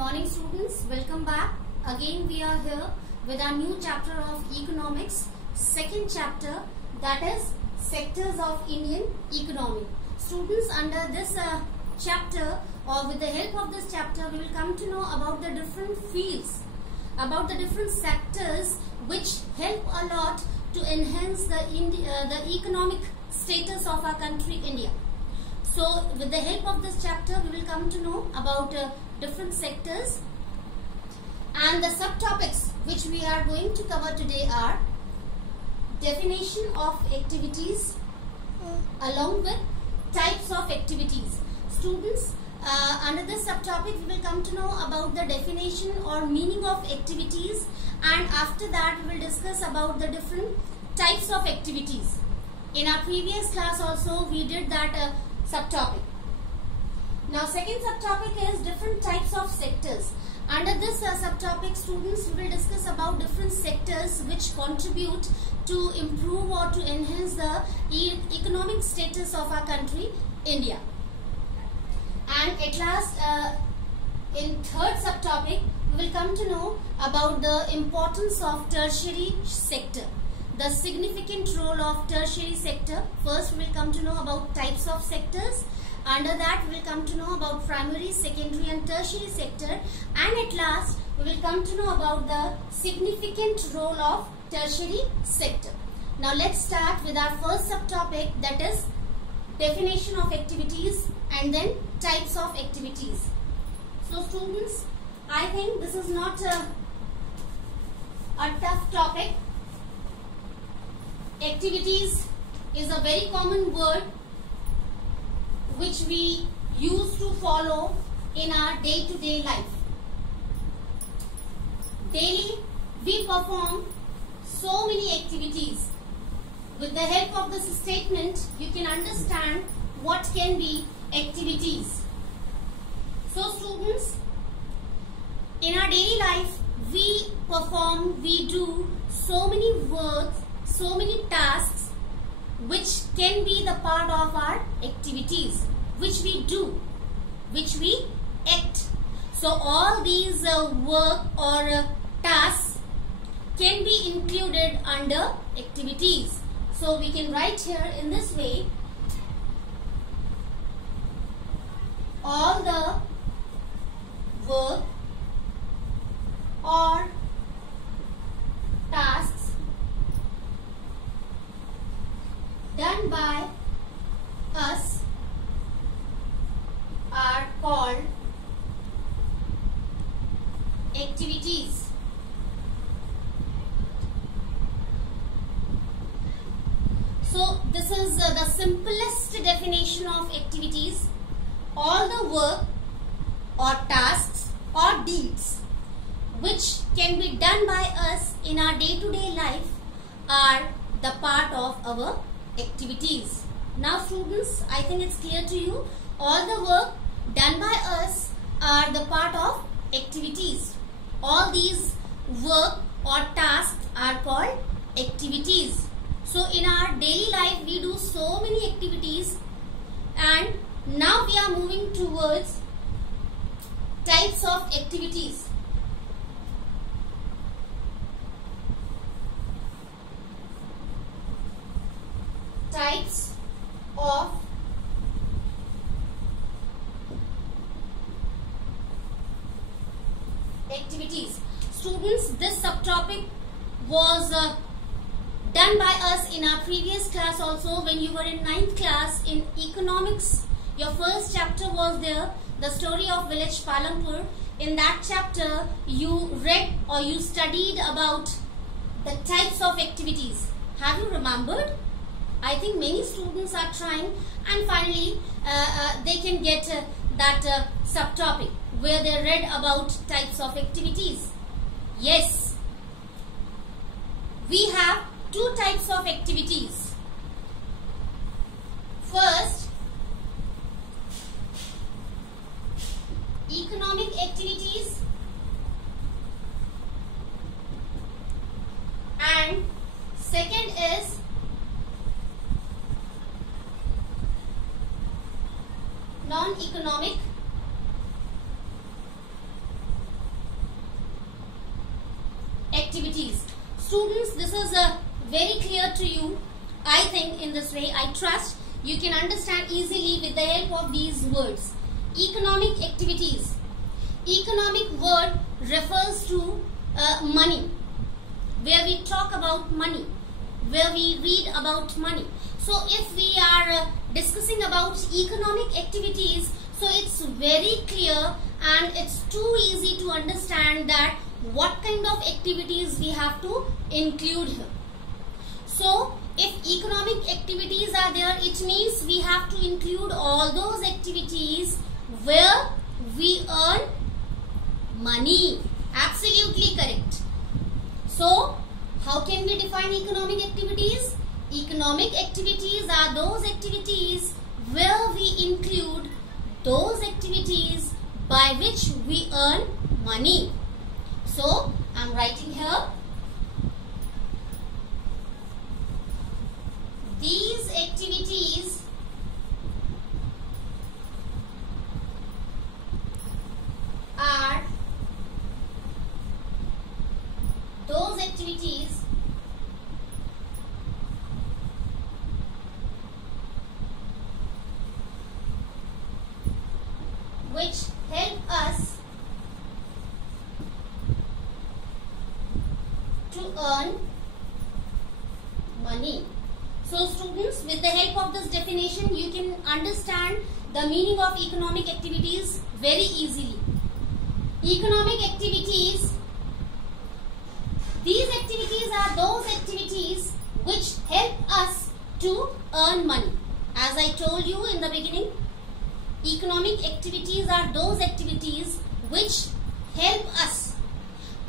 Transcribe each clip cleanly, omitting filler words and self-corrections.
morning students, welcome back. Again we are here with our new chapter of economics, second chapter, that is sectors of Indian economy. Students, under this chapter, or with the help of this chapter, we will come to know about the different fields, about the different sectors which help a lot to enhance the economic status of our country India. So with the help of this chapter, we will come to know about different sectors, and the subtopics which we are going to cover today are definition of activities along with types of activities. Students, under this subtopic we will come to know about the definition or meaning of activities, and after that we will discuss about the different types of activities. In our previous class also we did that subtopic. Now second subtopic is different types of sectors. Under this subtopic, students, we will discuss about different sectors which contribute to improve or to enhance the economic status of our country India. And at last, in third subtopic, we will come to know about the importance of tertiary sector, the significant role of tertiary sector. First we will come to know about types of sectors. Under that we will come to know about primary, secondary and tertiary sector, and at last we will come to know about the significant role of tertiary sector. Now let's start with our first subtopic, that is definition of activities and then types of activities. So students, I think this is not a tough topic. Activities is a very common word which we used to follow in our day-to-day life. Daily we perform so many activities. With the help of this statement, you can understand what can be activities. So students, in our daily life we do so many works, so many tasks which can be the part of our activities, which we do, which we act. So all these work or tasks can be included under activities. So we can write here in this way: all the work or tasks done by us are called activities. So this is the simplest definition of activities. All the work or tasks or deeds which can be done by us in our day-to-day life are the part of our activities. Now students, I think it's clear to you, all the work done by us are the part of activities. All these work or tasks are called activities. So in our daily life we do so many activities, and now we are moving towards types of activities. Types of activities. Students, this subtopic was done by us in our previous class also. When you were in 9th class in economics, your first chapter was there, the story of village Palampur. In that chapter you read or you studied about the types of activities. Have you remembered? I think many students are trying, and finally they can get that subtopic where they read about types of activities. Yes, we have two types of activities. First, economic activities, and second is non-economic activities. Students, this is very clear to you. I think in this way, I trust you can understand easily with the help of these words. Economic activities. Economic word refers to money, where we talk about money, where we read about money. So if we are discussing about economic activities, so it's very clear and it's too easy to understand that what kind of activities we have to include here. So if economic activities are there, it means we have to include all those activities where we earn money. Absolutely correct. So how can we define economic activities? Economic activities are those activities where we include those activities by which we earn money. So I'm writing here, these activities are those activities which help us to earn money. So students, with the help of this definition, you can understand the meaning of economic activities very easily. Economic activities, these activities are those activities which help us to earn money. As I told you in the beginning, economic activities are those activities which help us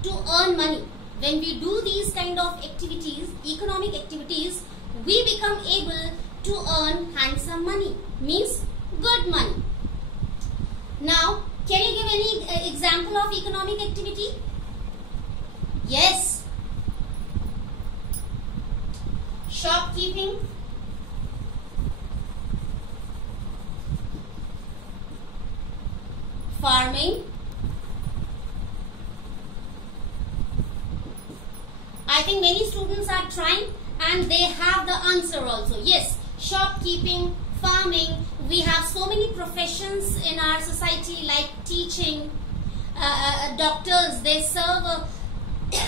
to earn money. When we do these kind of activities, economic activities, we become able to earn handsome money, means good money. Now, can you give any example of economic activity? Yes. Shopkeeping, farming. I think many students are trying and they have the answer also. Yes, shopkeeping, farming. We have so many professions in our society like teaching, doctors, they serve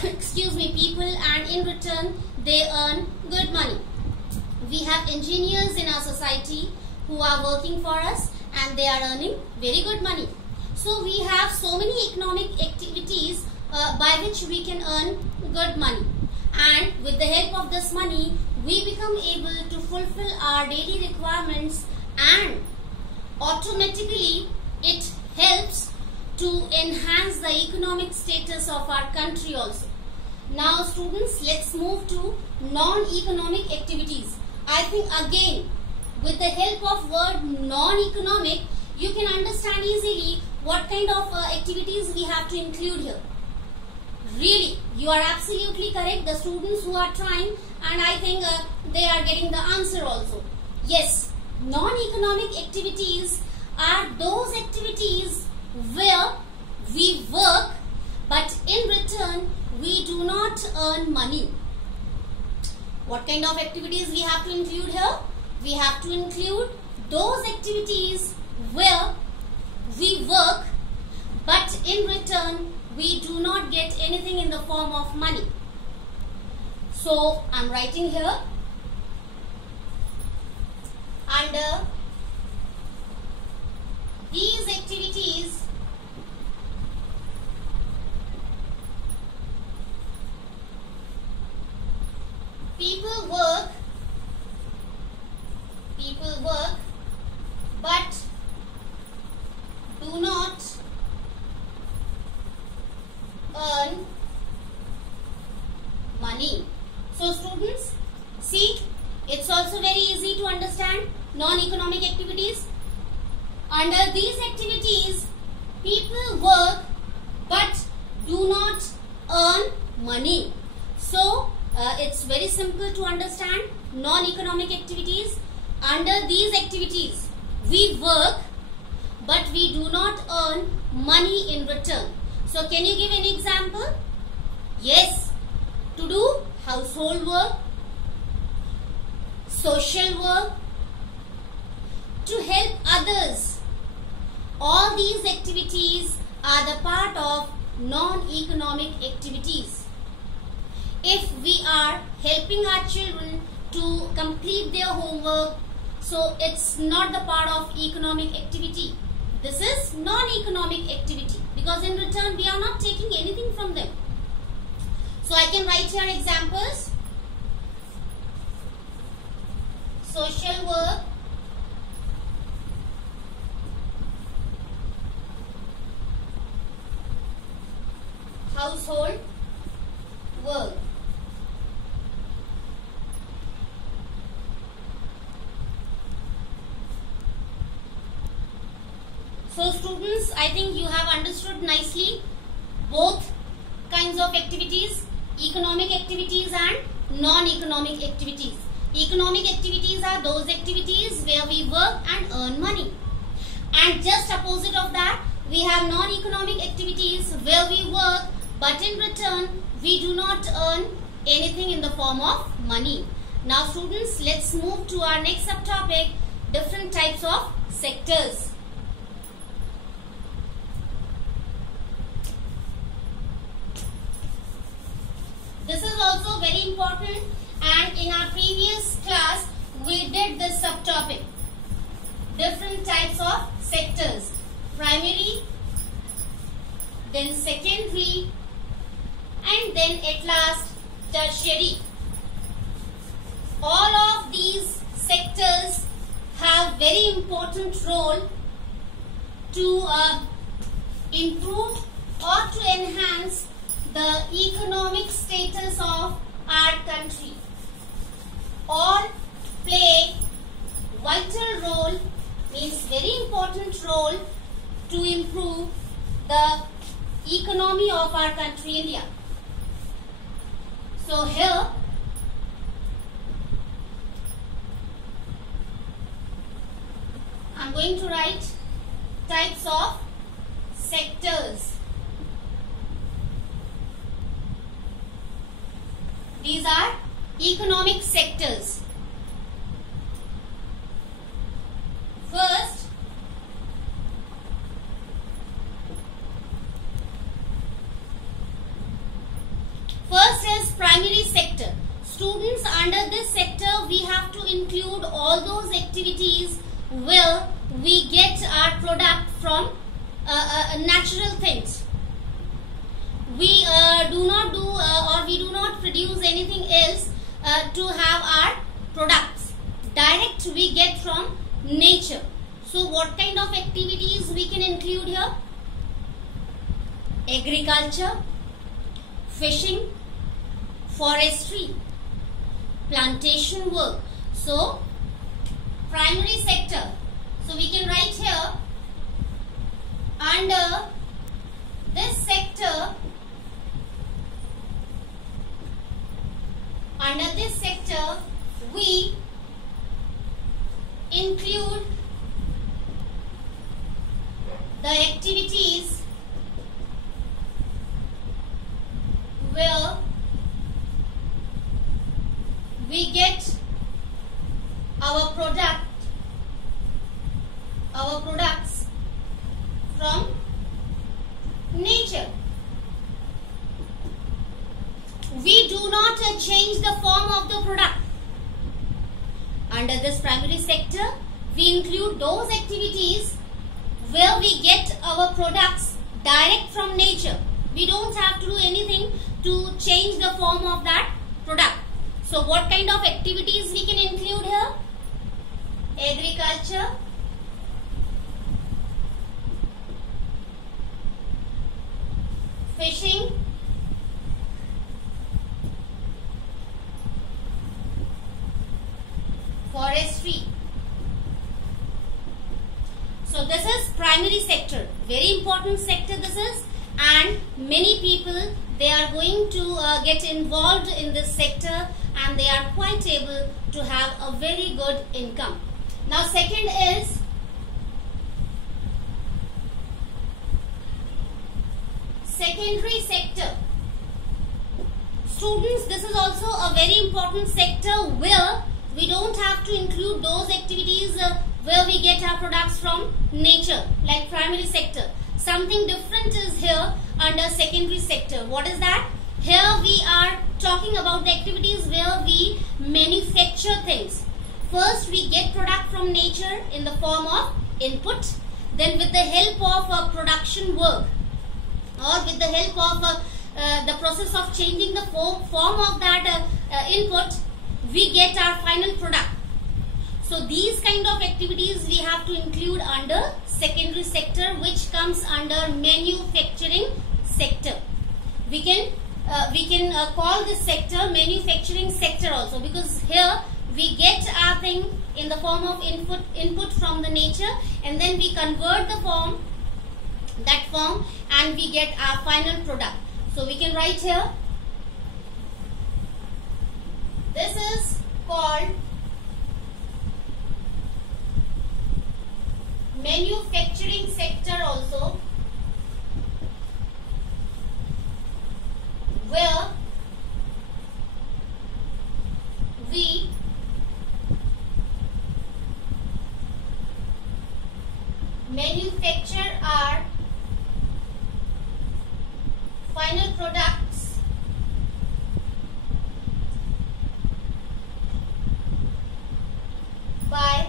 excuse me, people, and in return they earn good money. We have engineers in our society who are working for us and they are earning very good money. So we have so many economic activities by which we can earn good money, and with the help of this money we become able to fulfill our daily requirements, and automatically it helps to enhance the economic status of our country also. Now students, let's move to non-economic activities. I think again with the help of word non-economic, you can understand easily what kind of activities we have to include here. Really, you are absolutely correct. The students who are trying, and I think they are getting the answer also. Yes, non-economic activities are those activities where we work but in return we do not earn money. What kind of activities we have to include here? We have to include those activities where we work but in return we do not get anything in the form of money. So I'm writing here under these activities people work but do not earn money. So students, see, it's also very easy to understand non-economic activities. Under these activities, people work but do not earn money. So it's very simple to understand non-economic activities. Under these activities, we work but we do not earn money in return. So can you give any example? Yes, to do household work, social work, to help others. All these activities are the part of non-economic activities. If we are helping our children to complete their homework, so it's not the part of economic activity. This is non-economic activity because in return we are not taking anything from them. So I can write here examples. Social work, household work. So students, I think you have understood nicely both kinds of activities, economic activities and non-economic activities. Economic activities are those activities where we work and earn money. And just opposite of that, we have non-economic activities where we work but in return we do not earn anything in the form of money. Now students, let's move to our next subtopic, different types of sectors. This is also very important, and in our previous class we did this subtopic, different types of sectors, primary, then secondary, and then at last tertiary. All of these sectors have very important role to improve or to enhance the economic status of our country. All play vital role, means very important role to improve the economy of our country India. So here I am going to write types of sectors. These are economic sectors. First, is primary sector. Students, under this sector we have to include all those activities where we get our product from natural things. We do not do or we do not produce anything else to have our products. Direct we get from nature. So what kind of activities we can include here? Agriculture, fishing, forestry, plantation work. So primary sector. So we can write here, under this sector, we include the activities where we get our products from nature. We do not change the form of the product. Under this primary sector, we include those activities where we get our products direct from nature. We don't have to do anything to change the form of that product. So what kind of activities we can include here? Agriculture, fishing, forestry. So this is primary sector, very important sector this is, and many people, they are going to get involved in this sector and they are quite able to have a very good income. Now second is secondary sector. students, this is also a very important sector where we don't have to include those activities where we get our products from nature, like primary sector. Something different is here under secondary sector. What is that? Here we are talking about the activities where we manufacture things. First, we get product from nature in the form of input. Then with the help of production work, or with the help of the process of changing the form of that input, we get our final product. So these kind of activities we have to include under secondary sector, which comes under manufacturing sector. We can call this sector manufacturing sector also, because here we get our thing in the form of input from the nature, and then we convert the form and we get our final product. So we can write here, this is called manufacturing sector also, where we manufacture our final products by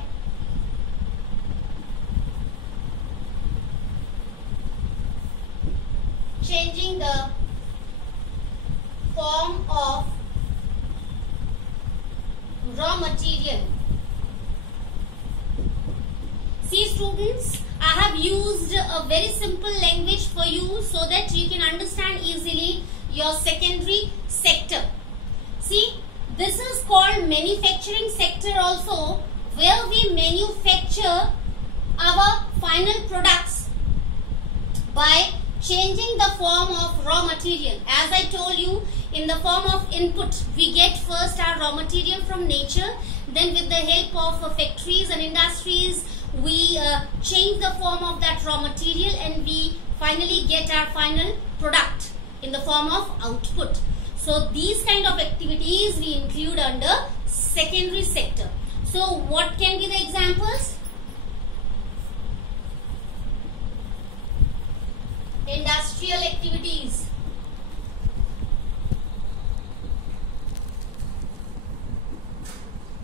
changing the form of raw material. See students, I have used a very simple language for you so that you can understand easily your secondary sector. See, this is called manufacturing sector also, where we manufacture our final products by changing the form of raw material. As I told you, in the form of input, we get first our raw material from nature, then with the help of factories and industries, we change the form of that raw material and we finally get our final product in the form of output. So these kind of activities we include under secondary sector. So what can be the examples? Industrial activities.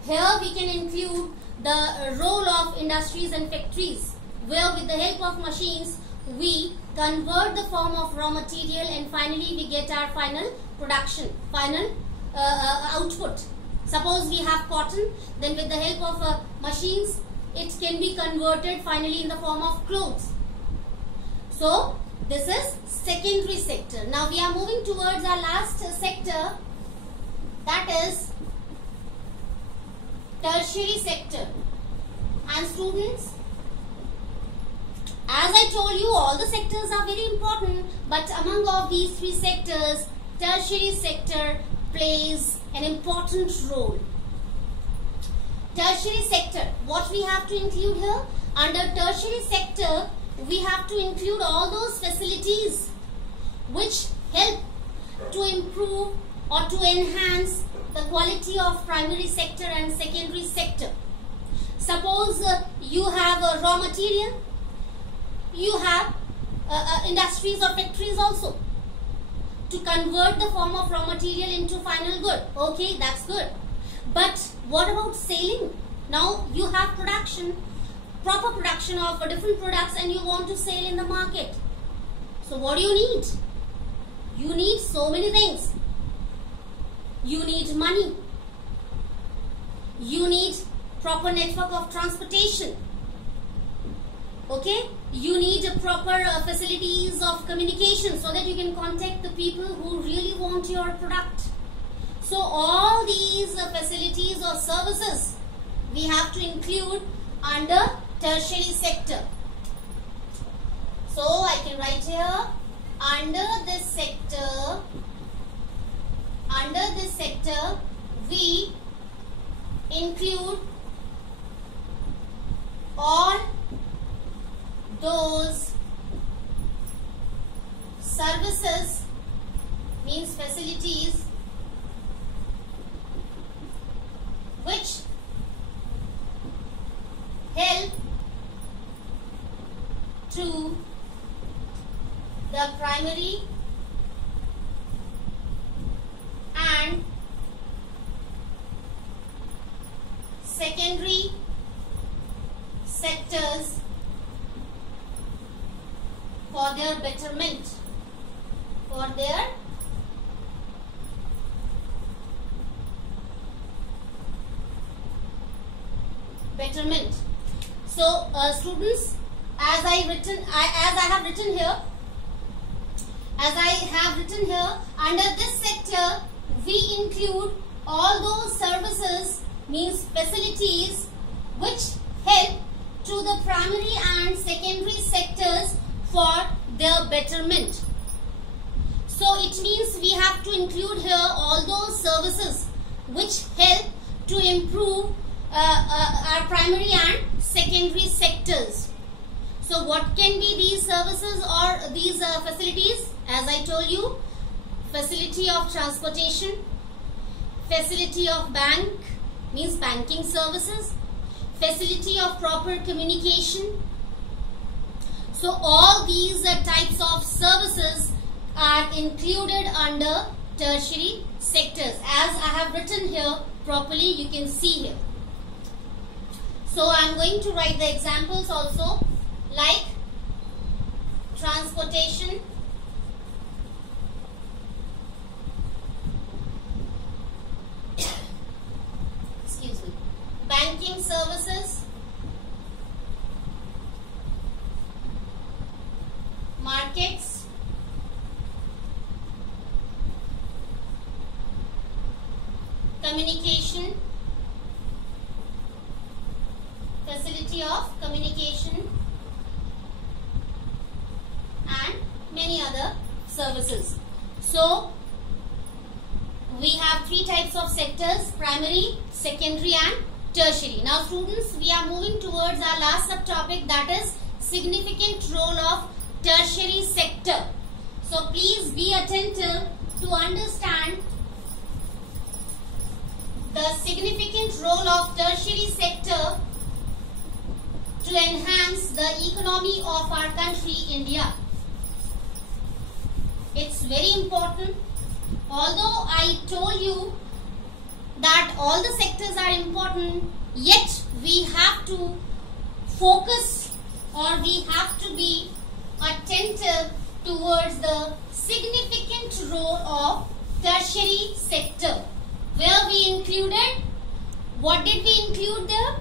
Here we can include the role of industries and factories, where with the help of machines we convert the form of raw material and finally we get our final production, final output. Suppose we have cotton, then with the help of machines it can be converted finally in the form of clothes. So this is secondary sector. Now we are moving towards our last sector, that is tertiary sector. And students, as I told you, all the sectors are very important, but among all these three sectors, tertiary sector plays an important role. Tertiary sector, what we have to include here? Under tertiary sector, we have to include all those facilities which help to improve or to enhance the quality of primary sector and secondary sector. Suppose you have a raw material, you have industries or factories also to convert the form of raw material into final good. Okay, that's good. But what about selling? Now you have production, proper production of different products, and you want to sell in the market. So what do you need? You need so many things. You need money. You need proper network of transportation. Okay? You need proper facilities of communication so that you can contact the people who really want your product. So all these facilities or services we have to include under tertiary sector. So I can write here, under this sector we include all those services, means facilities, the primary and secondary sectors for their betterment, So students, as I have written here, under this sector we include all those services, means facilities, which help to the primary and secondary sectors for their betterment. So it means we have to include here all those services which help to improve our primary and secondary sectors. So what can be these services or these facilities? As I told you, facility of transportation, facility of bank, means banking services, facility of proper communication. So all these types of services are included under tertiary sectors. As I have written here properly, you can see here. So I am going to write the examples also, like transportation, banking services, markets, communication, facility of communication, and many other services. So we have three types of sectors: primary, secondary and tertiary. Now students, we are moving towards our last subtopic, that is significant role of tertiary sector. So please be attentive to understand the significant role of tertiary sector to enhance the economy of our country, India. It's very important. Although I told you that all the sectors are important, yet we have to focus, or we have to be attentive towards the significant role of tertiary sector, where we included, what did we include there?